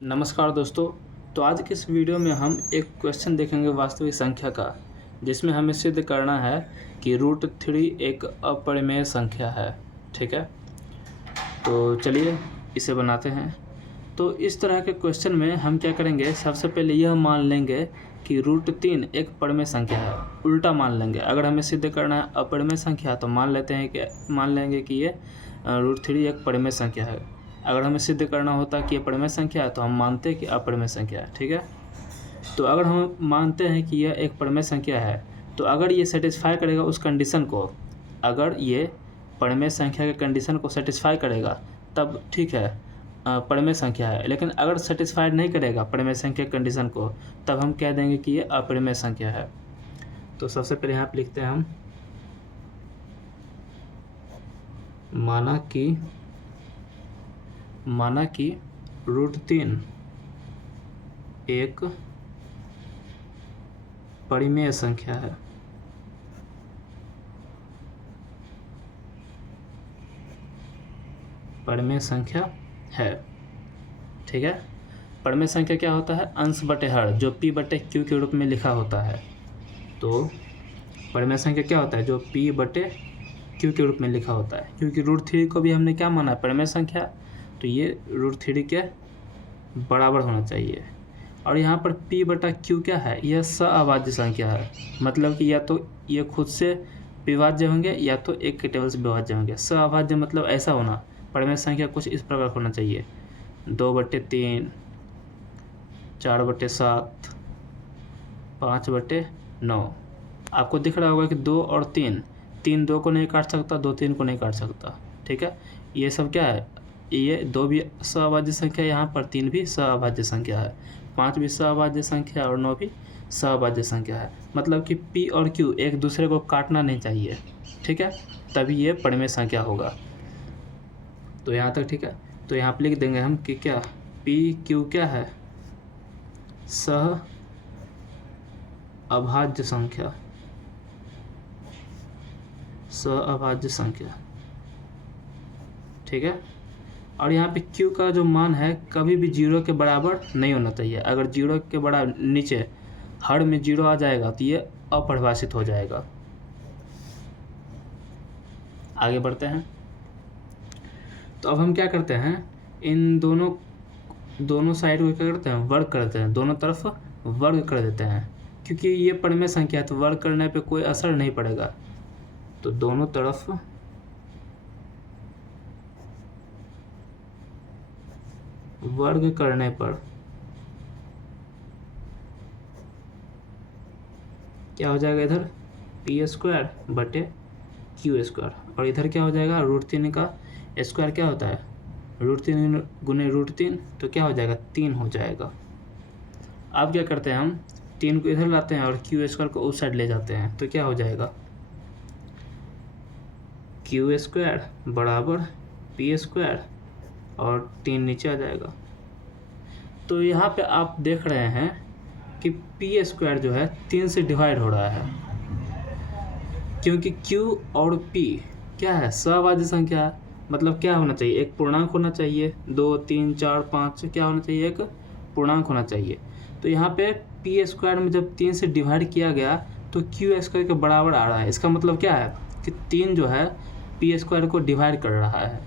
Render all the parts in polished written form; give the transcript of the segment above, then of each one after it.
नमस्कार दोस्तों। तो आज की इस वीडियो में हम एक क्वेश्चन देखेंगे वास्तविक संख्या का, जिसमें हमें सिद्ध करना है कि √3 एक अपरिमेय संख्या है। ठीक है, तो चलिए इसे बनाते हैं। तो इस तरह के क्वेश्चन में हम क्या करेंगे, सबसे पहले यह मान लेंगे कि √3 एक परिमेय संख्या है। उल्टा मान लेंगे, अगर हमें सिद्ध करना है अपरिमेय संख्या तो मान लेंगे कि ये √3 एक परिमेय संख्या है। अगर हमें सिद्ध करना होता कि ये परिमेय संख्या है तो हम मानते हैं कि अपरिमेय संख्या है। ठीक है, तो अगर हम मानते हैं कि यह एक परिमेय संख्या है तो अगर ये सेटिस्फाई करेगा उस कंडीशन को, अगर ये परिमेय संख्या के कंडीशन को सेटिस्फाई करेगा तब ठीक है, परिमेय संख्या है। लेकिन अगर सेटिस्फाइड नहीं करेगा परिमेय संख्या कंडीशन को, तब हम कह देंगे कि ये अपरिमेय संख्या है। तो सबसे पहले यहाँ पे लिखते हैं हम, माना कि √3 एक परिमेय संख्या है। परिमेय संख्या है। ठीक है, परिमेय संख्या क्या होता है, अंश बटे हर, जो p बटे q के रूप में लिखा होता है। तो परिमेय संख्या क्या होता है, जो p बटे q के रूप में लिखा होता है। क्योंकि √3 को भी हमने क्या माना है, परिमेय संख्या, तो ये √3 के बराबर होना चाहिए। और यहाँ पर p बटा q क्या है, यह सअभाज्य संख्या है। मतलब कि या तो ये खुद से विभाज्य होंगे या तो एक के टेबल से विभाज्य होंगे। सअभाज्य मतलब ऐसा होना, परिमेय संख्या कुछ इस प्रकार होना चाहिए, 2/3, 4/7, 5/9। आपको दिख रहा होगा कि 2 और 3 2 को नहीं काट सकता, 2 3 को नहीं काट सकता। ठीक है, ये सब क्या है, ये 2 भी सअभाज्य संख्या है, यहाँ पर 3 भी सअभाज्य संख्या है, 5 भी सअभाज्य संख्या है और 9 भी सअभाज्य संख्या है। मतलब कि p और q एक दूसरे को काटना नहीं चाहिए। ठीक है, तभी ये परिमेय संख्या होगा। तो यहाँ तक ठीक है। तो यहाँ पर लिख देंगे हम कि क्या, p q क्या है, सअभाज्य संख्या, सअभाज्य संख्या। ठीक है, और यहाँ पे q का जो मान है कभी भी 0 के बराबर नहीं होना चाहिए। अगर 0 के बराबर नीचे हर में 0 आ जाएगा तो ये अपरिभाषित हो जाएगा। आगे बढ़ते हैं। तो अब हम क्या करते हैं, इन दोनों साइड को क्या करते हैं, वर्ग करते हैं, दोनों तरफ वर्ग कर देते हैं। क्योंकि ये परिमेय संख्या है तो वर्ग करने पे कोई असर नहीं पड़ेगा। तो दोनों तरफ वर्ग करने पर क्या हो जाएगा, इधर p² बटे q², और इधर क्या हो जाएगा, √3 का स्क्वायर क्या होता है, √3 गुने √3, तो क्या हो जाएगा, 3 हो जाएगा। अब क्या करते हैं, हम 3 को इधर लाते हैं और q² को उस साइड ले जाते हैं, तो क्या हो जाएगा, q² बराबर p² और 3 नीचे आ जाएगा। तो यहाँ पे आप देख रहे हैं कि p² जो है 3 से डिवाइड हो रहा है, क्योंकि q और p क्या है, सअभाज्य संख्या है। मतलब क्या होना चाहिए, एक पूर्णांक होना चाहिए। 2 3 4 5 क्या होना चाहिए, एक पूर्णांक होना चाहिए। तो यहाँ पे p² में जब 3 से डिवाइड किया गया तो q² के बराबर आ रहा है। इसका मतलब क्या है कि 3 जो है p² को डिवाइड कर रहा है।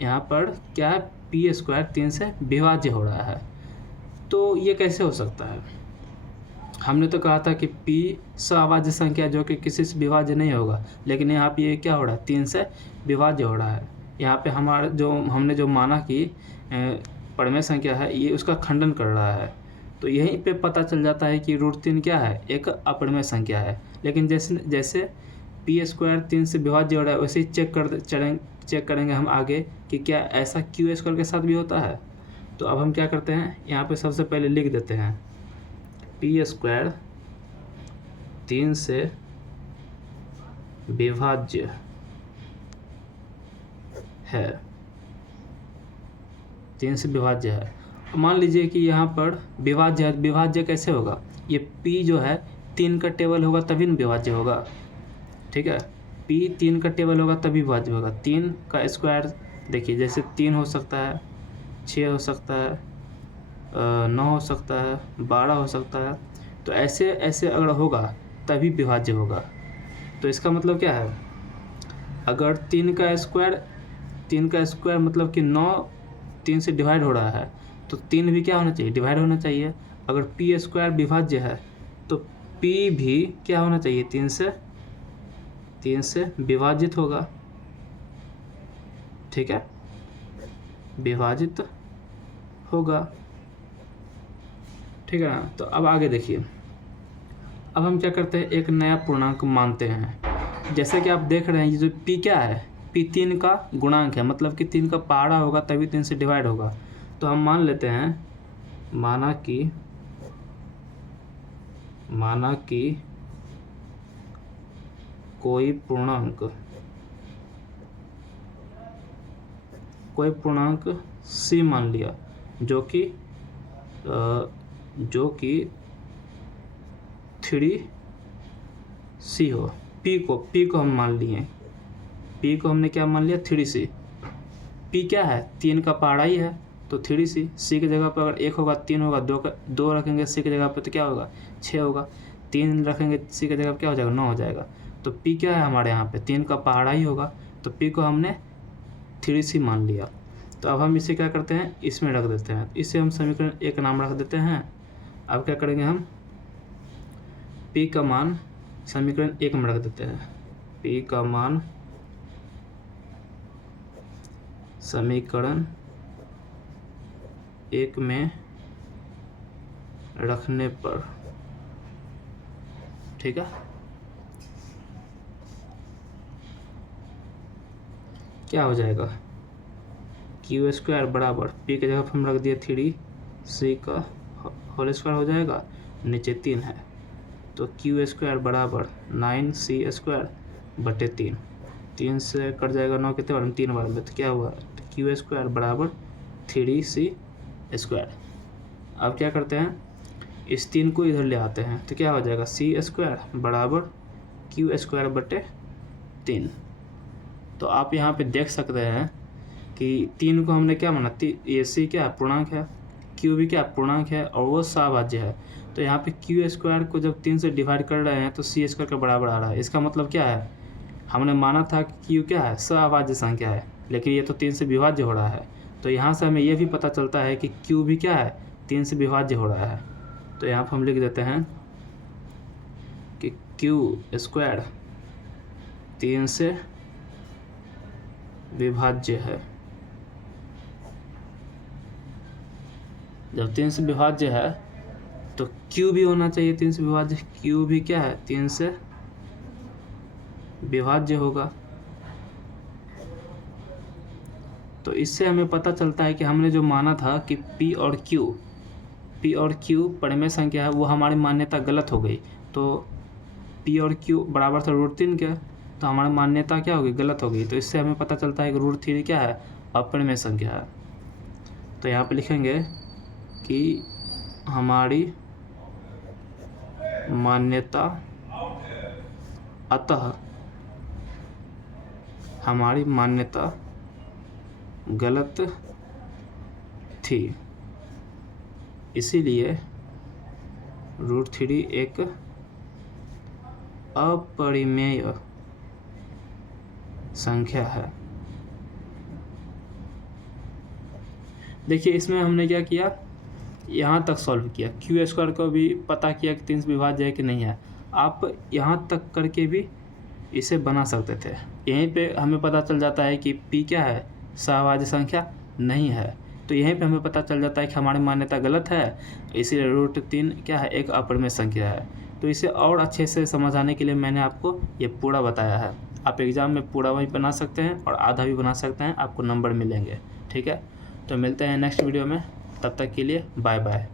यहाँ पर क्या है, p² 3 से विभाज्य हो रहा है। तो ये कैसे हो सकता है, हमने तो कहा था कि p सअभाज्य संख्या जो कि किसी से विभाज्य नहीं होगा, लेकिन यहाँ पे ये क्या हो रहा है, 3 से विभाज्य हो रहा है। यहाँ पे हमने जो माना कि परिमेय संख्या है, ये उसका खंडन कर रहा है। तो यहीं पे पता चल जाता है कि √3 क्या है, एक अपरिमेय संख्या है। लेकिन जैसे p² 3 से विभाज्य हो रहा है, वैसे ही चेक करेंगे हम आगे कि क्या ऐसा q² के साथ भी होता है। तो अब हम क्या करते हैं, यहाँ पे सबसे पहले लिख देते हैं p² 3 से विभाज्य है, 3 से विभाज्य है। मान लीजिए कि यहाँ पर विभाज्य है, विभाज्य कैसे होगा, ये p जो है 3 का टेबल होगा तभी न विभाज्य होगा। ठीक है, p 3 का टेबल होगा तभी विभाज्य होगा। 3 का स्क्वायर देखिए, जैसे 3 हो सकता है, 6 हो सकता है, 9 हो सकता है, 12 हो सकता है। तो ऐसे ऐसे अगर होगा तभी विभाज्य होगा। तो इसका मतलब क्या है, अगर 3 का स्क्वायर मतलब कि 9 3 से डिवाइड हो रहा है, तो 3 भी क्या होना चाहिए, डिवाइड होना चाहिए। अगर पी स्क्वायर विभाज्य है तो पी भी क्या होना चाहिए, 3 से विभाजित होगा। ठीक है, विभाजित होगा। ठीक है ना। तो अब आगे देखिए, अब हम क्या करते हैं, एक नया पूर्णांक मानते हैं। जैसे कि आप देख रहे हैं ये जो पी क्या है, पी 3 का गुणांक है, मतलब कि 3 का पहाड़ा होगा तभी 3 से डिवाइड होगा। तो हम मान लेते हैं, माना कि कोई पूर्णांक c मान लिया, जो कि 3c हो। p को हम मान लिए, p को हमने क्या मान लिया, 3c। p क्या है, 3 का पहाड़ा ही है तो 3c। c की जगह पर अगर 1 होगा 3 होगा, 2 रखेंगे c की जगह पर तो क्या होगा, 6 होगा। 3 रखेंगे c की जगह पर क्या हो जाएगा, 9 हो जाएगा। तो p क्या है हमारे यहाँ पे, 3 का पहाड़ा ही होगा, तो p को हमने 3c मान लिया। तो अब हम इसे क्या करते हैं, इसमें रख देते हैं। इसे हम समीकरण 1 नाम रख देते हैं। अब क्या करेंगे, हम p का मान समीकरण 1 में रख देते हैं। p का मान समीकरण 1 में रखने पर, ठीक है, क्या हो जाएगा, क्यू स्क्वायर बराबर पी की जगह पर हम रख दिए 3c का होल स्क्वायर हो जाएगा, नीचे 3 है तो क्यू स्क्वायर बराबर 9c स्क्वायर बटे 3 से कट जाएगा 9 कितने बार, 3 बार में, तो क्या हुआ, क्यू स्क्वायर बराबर 3c स्क्वायर। अब क्या करते हैं, इस 3 को इधर ले आते हैं तो क्या हो जाएगा, c स्क्वायर बराबर क्यू स्क्वायर बटे 3। तो आप यहाँ पे देख सकते हैं कि 3 को हमने क्या माना, ये c क्या पूर्णांक है, q भी क्या पूर्णांक है और वो सभाज्य है। तो यहाँ पे क्यू स्क्वायर को जब 3 से डिवाइड कर रहे हैं तो c स्क्वायर के बराबर आ रहा है। इसका मतलब क्या है, हमने माना था कि q क्या है, सभाज्य संख्या है, लेकिन ये तो 3 से विभाज्य हो रहा है। तो यहाँ से हमें ये भी पता चलता है कि q भी क्या है, 3 से विभाज्य हो रहा है। तो यहाँ पर हम लिख देते हैं कि क्यू स्क्वायर 3 से विभाज्य है। जब 3 से विभाज्य है तो q भी होना चाहिए 3 से विभाज्य, q भी क्या है, 3 से विभाज्य होगा। तो इससे हमें पता चलता है कि हमने जो माना था कि p और q परिमेय संख्या है, वो हमारी मान्यता गलत हो गई। तो p और q बराबर था √3 के, तो हमारी मान्यता क्या होगी, गलत हो गई। तो इससे हमें पता चलता है कि √3 क्या है, अपरिमेय संख्या है। तो यहाँ पे लिखेंगे कि हमारी मान्यता, अतः हमारी मान्यता गलत थी, इसीलिए √3 एक अपरिमेय संख्या है। देखिए इसमें हमने क्या किया, यहाँ तक सॉल्व किया, क्यू स्क्वायर को भी पता किया कि 3 से विभाज्य है कि नहीं है। आप यहाँ तक करके भी इसे बना सकते थे। यहीं पे हमें पता चल जाता है कि p क्या है, सभाज्य संख्या नहीं है। तो यहीं पे हमें पता चल जाता है कि हमारी मान्यता गलत है, इसीलिए √3 क्या है, एक अपरिमेय संख्या है। तो इसे और अच्छे से समझाने के लिए मैंने आपको ये पूरा बताया है। आप एग्ज़ाम में पूरा वही बना सकते हैं और आधा भी बना सकते हैं, आपको नंबर मिलेंगे। ठीक है, तो मिलते हैं नेक्स्ट वीडियो में, तब तक के लिए बाय बाय।